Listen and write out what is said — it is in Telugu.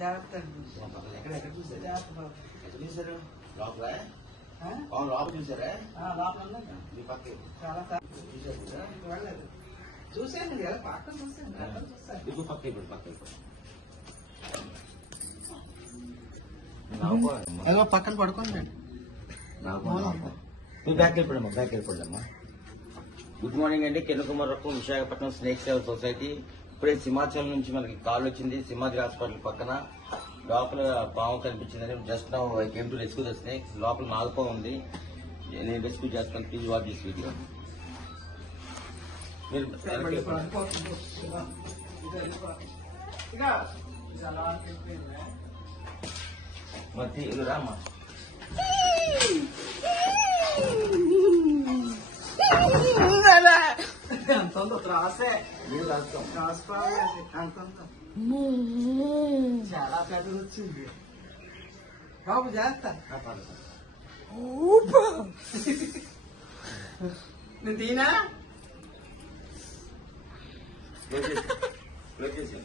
జాగ్రత్త ఎక్కడ చూసారు జాగ్రత్త బాబు. ఎక్కడ చూసారు లోపల ఆ? లోపల చూసారా లోపల ఉన్నాయి. మీ పక్క చాలా చూసారు కదా వెళ్ళలేదు. చూశాను ఎలా పక్కన చూశాను పక్కన చూశాను. ఇప్పుడు పక్క ఇప్పుడు పక్క అదో పక్కన పడుకోండి. నువ్వు బ్యాక్ వెళ్ళిపోడమ్మా బ్యాక్ వెళ్ళిపోడమ్మా. గుడ్ మార్నింగ్ అండి. కెనుకుమర్రపు విశాఖపట్నం స్నేక్ సేవ సొసైటీ. ఇప్పుడే సింహాచలం నుంచి మనకి కాల్ వచ్చింది. సింహాద్రి హాస్పిటల్ పక్కన లోపల పాము కనిపించిందని just now I came to rescue the snake. లోపల నాగుపాము ఉంది. నేను రెస్క్యూ చేస్తాను. Please watch this video. మీరు మరి రామ్మా. అంత ఉందో త్రాసే మీరు రాస్తాం రాసుకోవాలి. అంత ఉందో చాలా పెద్దది వచ్చింది బాబు. చేస్తా నేను తీనా క్లోజ్ చేసి